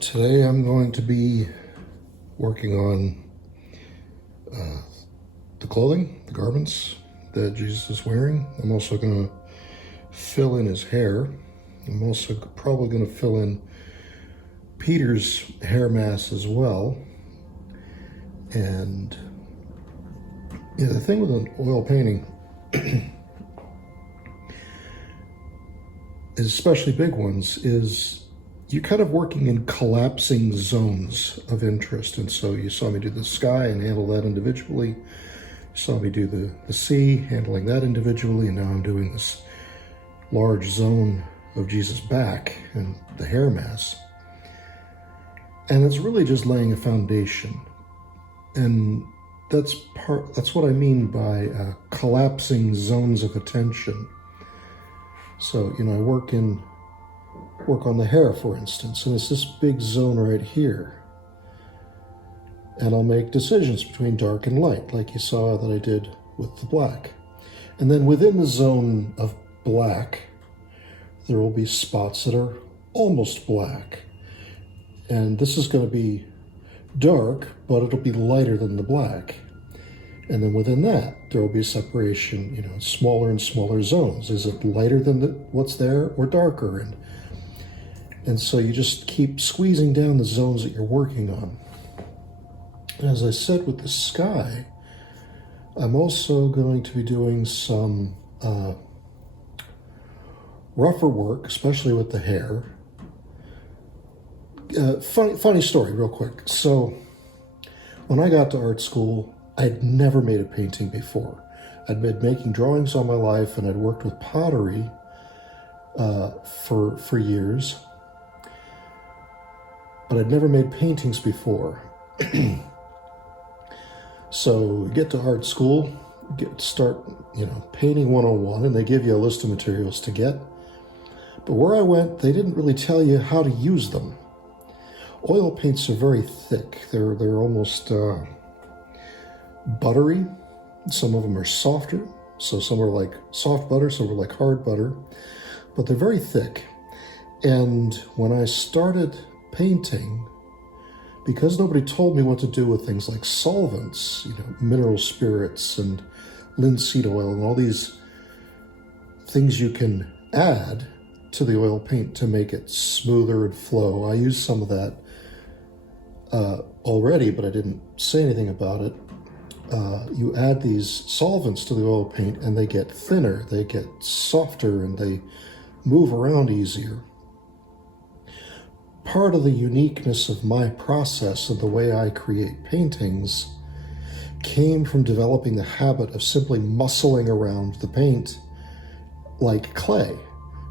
Today I'm going to be working on the clothing, the garments that Jesus is wearing. I'm also going to fill in his hair. I'm also probably going to fill in Peter's hair mass as well. And yeah, the thing with an oil painting, especially big ones, is you're kind of working in collapsing zones of interest. And so you saw me do the sky and handle that individually. You saw me do the sea, handling that individually. And now I'm doing this large zone of Jesus' back and the hair mass. And it's really just laying a foundation. And that's what I mean by collapsing zones of attention. So, I work on the hair, for instance, and it's this big zone right here. And I'll make decisions between dark and light, like you saw that I did with the black. And then within the zone of black, there will be spots that are almost black. And this is going to be dark, but it'll be lighter than the black. And then within that, there will be a separation, smaller and smaller zones. Is it lighter than what's there or darker? And so you just keep squeezing down the zones that you're working on. And as I said with the sky, I'm also going to be doing some rougher work, especially with the hair. Funny story, real quick. So when I got to art school, I'd never made a painting before. I'd been making drawings all my life, and I'd worked with pottery for years. But I'd never made paintings before. So you get to art school, start painting 101, and they give you a list of materials to get. But where I went, they didn't really tell you how to use them. Oil paints are very thick. They're almost buttery. Some of them are softer. So some are like soft butter, some are like hard butter. But they're very thick. And when I started painting, because nobody told me what to do with things like solvents, mineral spirits and linseed oil and all these things you can add to the oil paint to make it smoother and flow. I used some of that already, but I didn't say anything about it. You add these solvents to the oil paint and they get thinner, they get softer, and they move around easier. Part of the uniqueness of my process and the way I create paintings came from developing the habit of simply muscling around the paint like clay,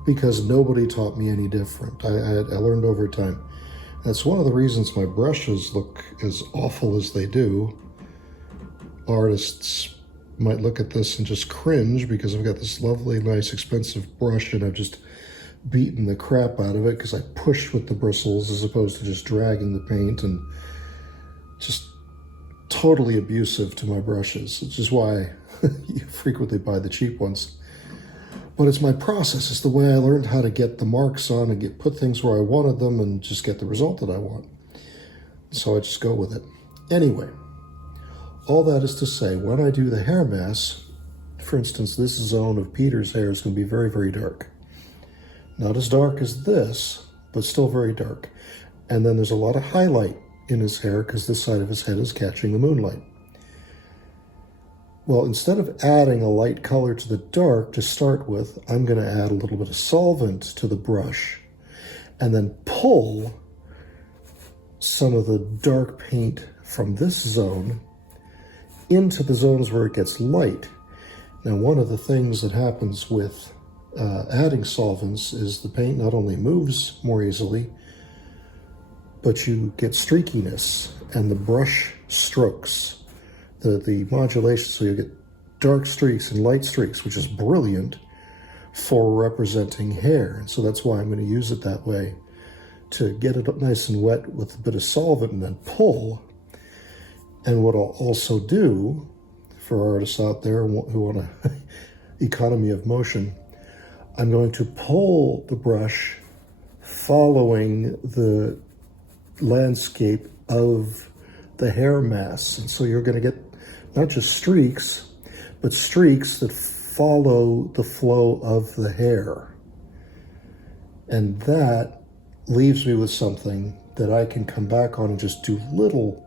because nobody taught me any different. I learned over time. That's one of the reasons my brushes look as awful as they do. Artists might look at this and just cringe because I've got this lovely, nice, expensive brush and I've just beaten the crap out of it because I pushed with the bristles as opposed to just dragging the paint, and just totally abusive to my brushes, which is why you frequently buy the cheap ones. But it's my process. It's the way I learned how to get the marks on and put things where I wanted them and just get the result that I want. So I just go with it. Anyway, all that is to say, when I do the hair mass, for instance, this zone of Peter's hair is going to be very, very dark. Not as dark as this, but still very dark. And then there's a lot of highlight in his hair because this side of his head is catching the moonlight. Well, instead of adding a light color to the dark to start with, I'm going to add a little bit of solvent to the brush and then pull some of the dark paint from this zone into the zones where it gets light. Now, one of the things that happens with adding solvents is the paint not only moves more easily, but you get streakiness and the brush strokes, the modulation, so you get dark streaks and light streaks, which is brilliant for representing hair. And so that's why I'm going to use it that way, to get it up nice and wet with a bit of solvent and then pull. And what I'll also do for artists out there who want an economy of motion, I'm going to pull the brush following the landscape of the hair mass. And so you're going to get not just streaks, but streaks that follow the flow of the hair. And that leaves me with something that I can come back on and just do little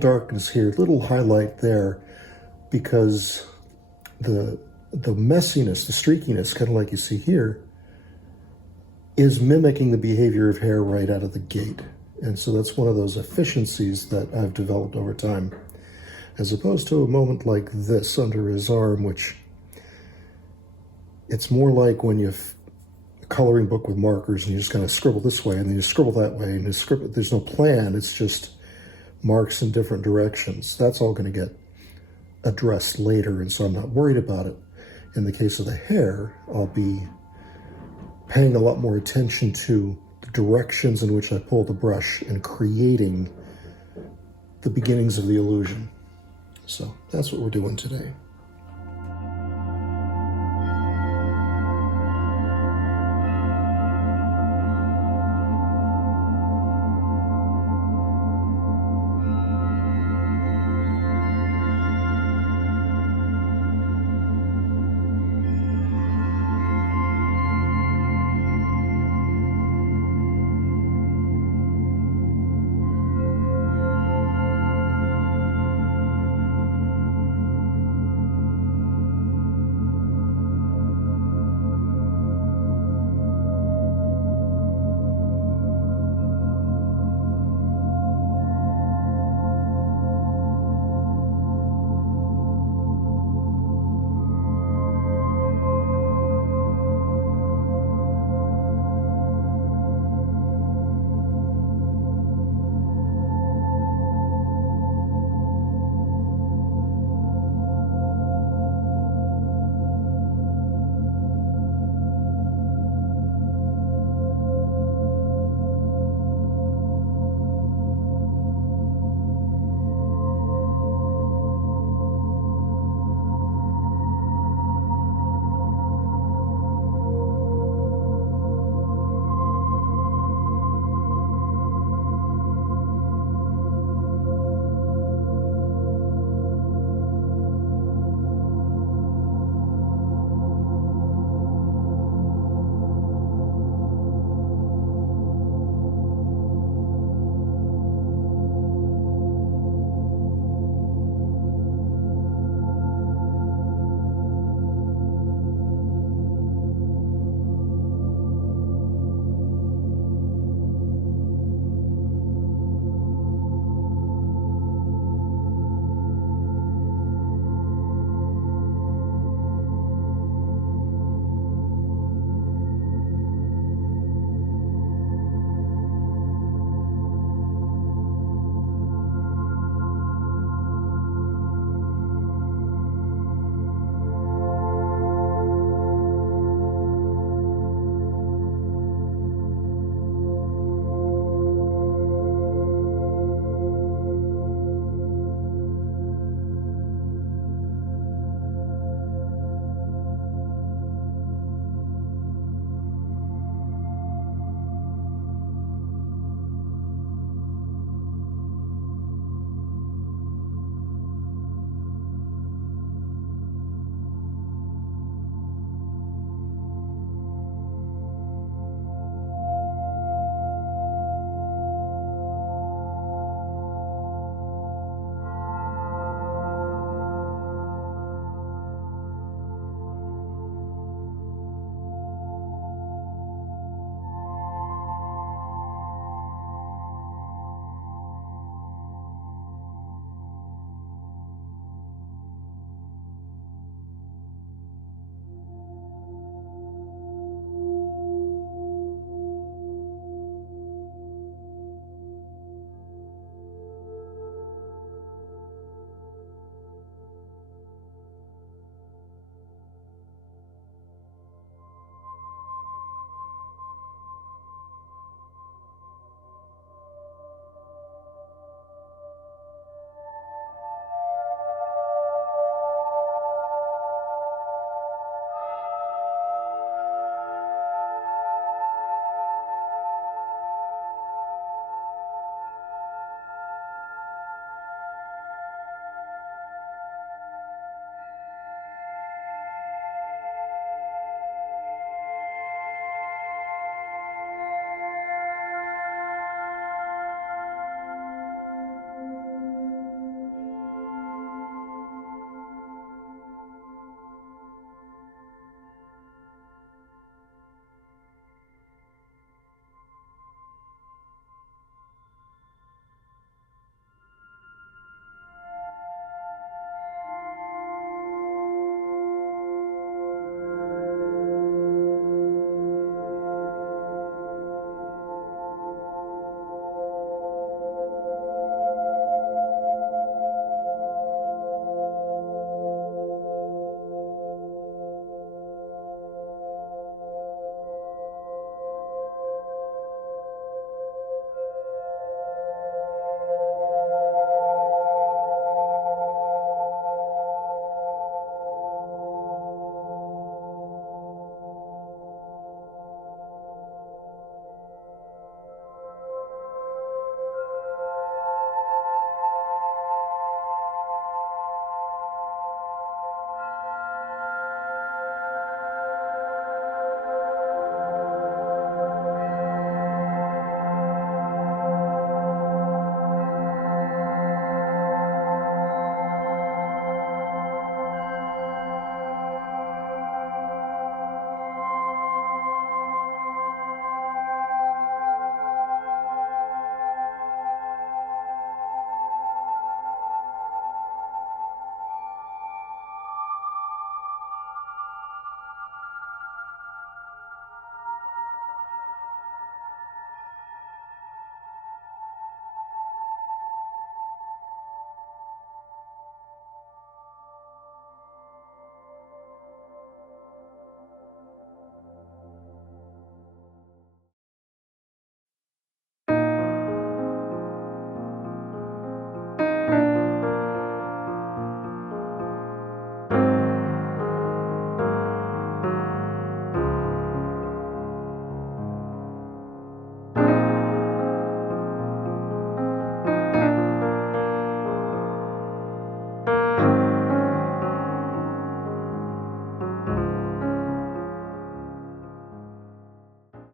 darkness here, little highlight there, because the messiness, the streakiness, kind of like you see here, is mimicking the behavior of hair right out of the gate. And so that's one of those efficiencies that I've developed over time, as opposed to a moment like this under his arm, which it's more like when you've a coloring book with markers and you just kind of scribble this way and then you scribble that way and you scribble, there's no plan, it's just marks in different directions. That's all going to get addressed later, and so I'm not worried about it. In the case of the hair, I'll be paying a lot more attention to the directions in which I pull the brush and creating the beginnings of the illusion. So that's what we're doing today.